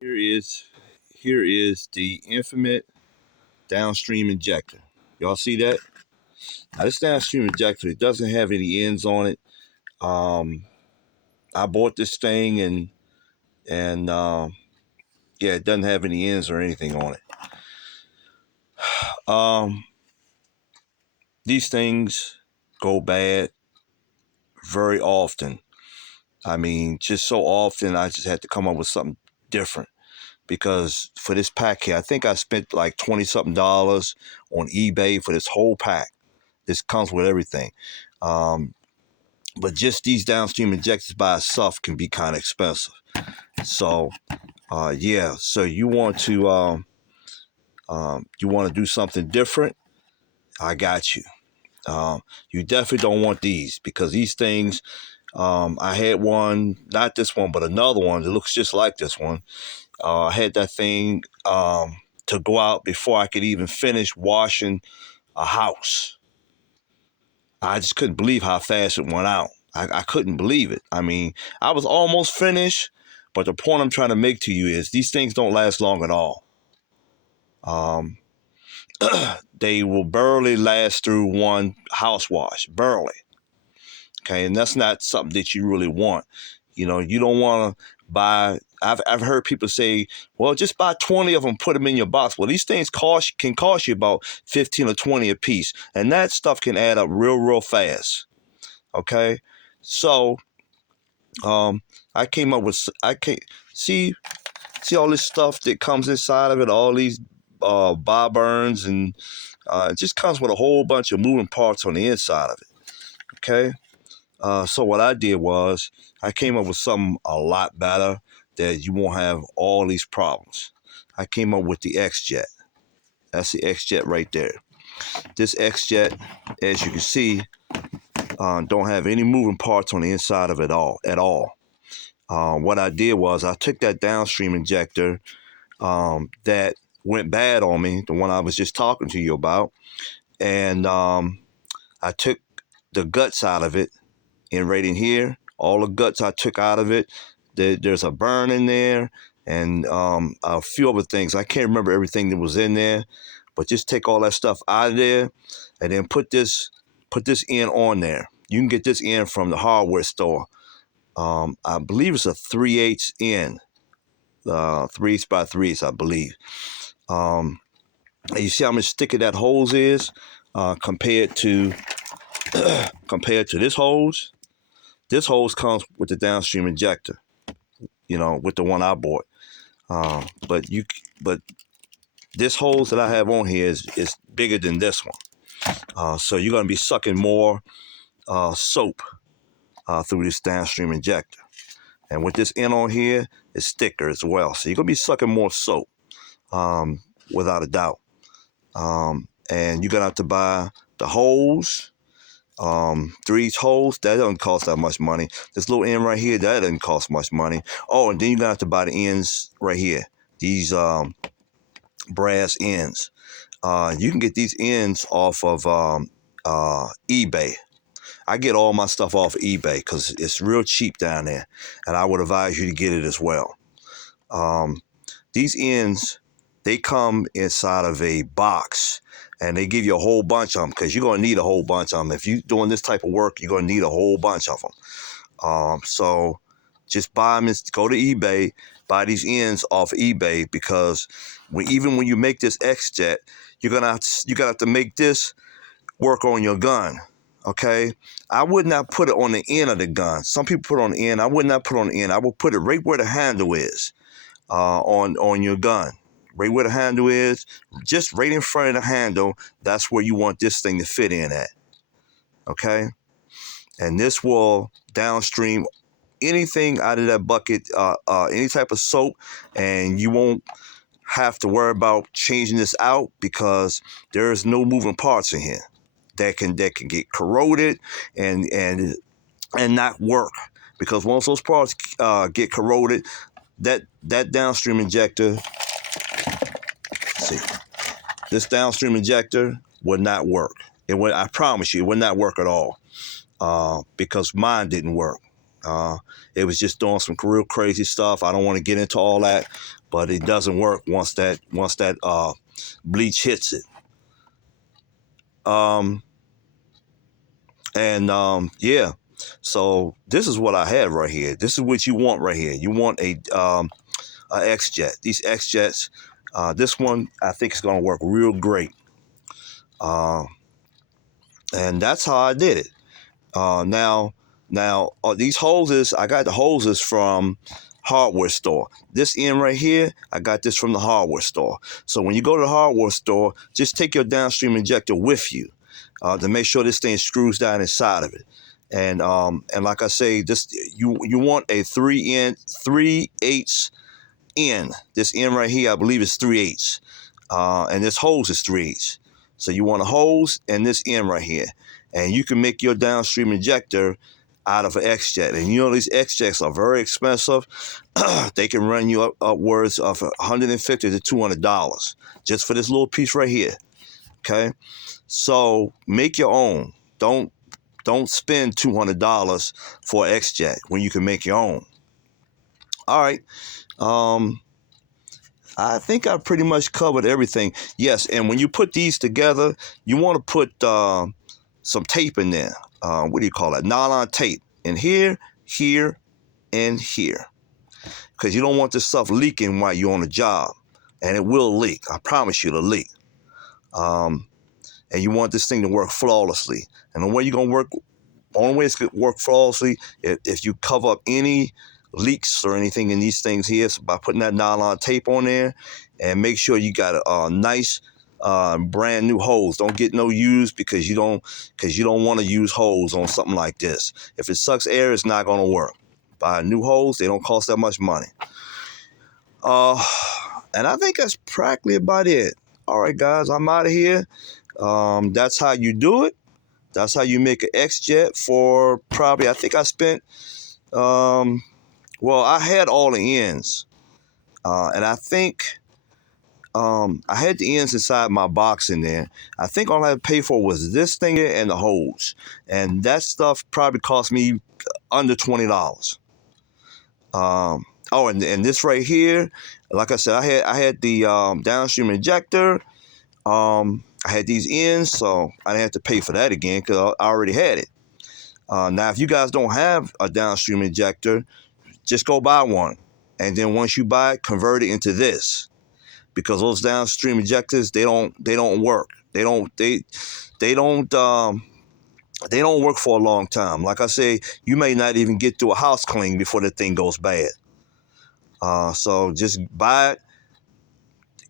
Here is here is the infamous downstream injector. Y'all see that? Now this downstream injector, it doesn't have any ends on it. Um, I bought this thing and yeah, it doesn't have any ends or anything on it. Um, these things go bad very often. I mean, just so often I just had to come up with something different because for this pack here, I think I spent like 20 something dollars on eBay for this whole pack. This comes with everything. Um, but just these downstream injectors by itself can be kind of expensive. So, yeah, so you want to do something different? I got you. You definitely don't want these because these things. I had one, not this one, but another one that looks just like this one. I had that thing to go out before I could even finish washing a house. I just couldn't believe how fast it went out. I couldn't believe it. I mean, I was almost finished, but the point I'm trying to make to you is these things don't last long at all. Um, they will barely last through one house wash, barely. Okay, and that's not something that you really want. You know, you don't want to buy. I've heard people say, "Well, just buy 20 of them, put them in your box." Well, these things can cost you about 15 or 20 a piece, and that stuff can add up real fast. Okay, so um, I came up with I can see all this stuff that comes inside of it, all these bob burns, and it just comes with a whole bunch of moving parts on the inside of it. Okay. So what I did was I came up with something a lot better that you won't have all these problems. I came up with the xjet. That's the xjet right there. This xjet, as you can see, don't have any moving parts on the inside of it all at all. What I did was I took that downstream injector that went bad on me, the one I was just talking to you about, and I took the guts out of it. And right in here, all the guts I took out of it. There's a burn in there and a few other things. I can't remember everything that was in there, but just take all that stuff out of there and then put this end on there. You can get this end from the hardware store. I believe it's a 3/8 end, 3/8 by 3/8, I believe. Um, and you see how much thicker that hose is compared to this hose. This hose comes with the downstream injector, with the one I bought. Uh, but you, but this hose that I have on here is bigger than this one. So you're gonna be sucking more soap through this downstream injector. And with this end on here, it's thicker as well. So you're gonna be sucking more soap, without a doubt. And you're gonna have to buy the hose. 3 holes, that doesn't cost that much money. This little end right here, that doesn't cost much money. Oh, and then you're gonna have to buy the ends right here. These brass ends. You can get these ends off of eBay. I get all my stuff off of eBay because it's real cheap down there, and I would advise you to get it as well. Um, these ends, they come inside of a box, and they give you a whole bunch of them because you're going to need a whole bunch of them. If you're doing this type of work, you're going to need a whole bunch of them. So just buy them. Go to eBay, buy these ends off eBay because even when you make this xjet, you're gonna have to make this work on your gun. Okay, I would not put it on the end of the gun. Some people put it on the end. I would not put it on the end. I would put it right where the handle is on your gun. Right where the handle is, just right in front of the handle. That's where you want this thing to fit in at. Okay, and this will downstream anything out of that bucket, any type of soap, and you won't have to worry about changing this out because there's no moving parts in here that can get corroded and not work. Because once those parts get corroded, that downstream injector, see, this downstream injector would not work. I promise you, it would not work at all because mine didn't work. It was just doing some real crazy stuff. I don't want to get into all that, but it doesn't work once that bleach hits it. Yeah, so this is what I have right here. This is what you want right here. You want a xjet. These xjets, this one I think is going to work real great. And that's how I did it. Now, these hoses, I got the hoses from hardware store. This end right here, I got this from the hardware store. So when you go to the hardware store, just take your downstream injector with you to make sure this thing screws down inside of it. And like I say, this you want a 3/8 end. This end right here, I believe is 3/8, and this hose is 3/8. So you want a hose and this end right here, and you can make your downstream injector out of an xjet. And you know these xjets are very expensive. They can run you upwards of $150 to $200 just for this little piece right here. Okay, so make your own. Don't spend $200 for an xjet when you can make your own. All right. I think I pretty much covered everything. Yes, and when you put these together, you want to put some tape in there. What do you call it? Nylon tape in here, here, and here. Because you don't want this stuff leaking while you're on the job. And it will leak. I promise you it'll leak. And you want this thing to work flawlessly. And the way you're going to work, the only way it's going to work flawlessly, if you cover up any leaks or anything in these things here, so by putting that nylon tape on there, and make sure you got a nice brand new hose. Don't get no used because you don't want to use hose on something like this. If it sucks air, it's not going to work. Buy a new hose. They don't cost that much money. And I think that's practically about it. All right, guys, I'm out of here. That's how you do it. That's how you make an xjet for probably, I think I spent, well, I had all the ends. And I think I had the ends inside my box in there. I think all I had to pay for was this thing here and the hose. And that stuff probably cost me under $20. Oh, and this right here, like I said, I had the downstream injector. I had these ends, so I didn't have to pay for that again because I already had it. Now, if you guys don't have a downstream injector, just go buy one. And then once you buy it, convert it into this. Because those downstream injectors, they don't work. They don't work for a long time. Like I say, you may not even get through a house clean before the thing goes bad. So just buy it,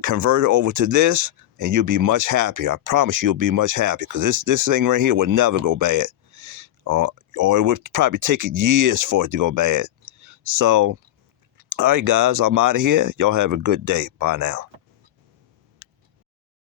convert it over to this, and you'll be much happier. I promise you'll be much happier because this thing right here would never go bad. Or it would probably take it years for it to go bad. So, all right, guys, I'm out of here. Y'all have a good day. Bye now.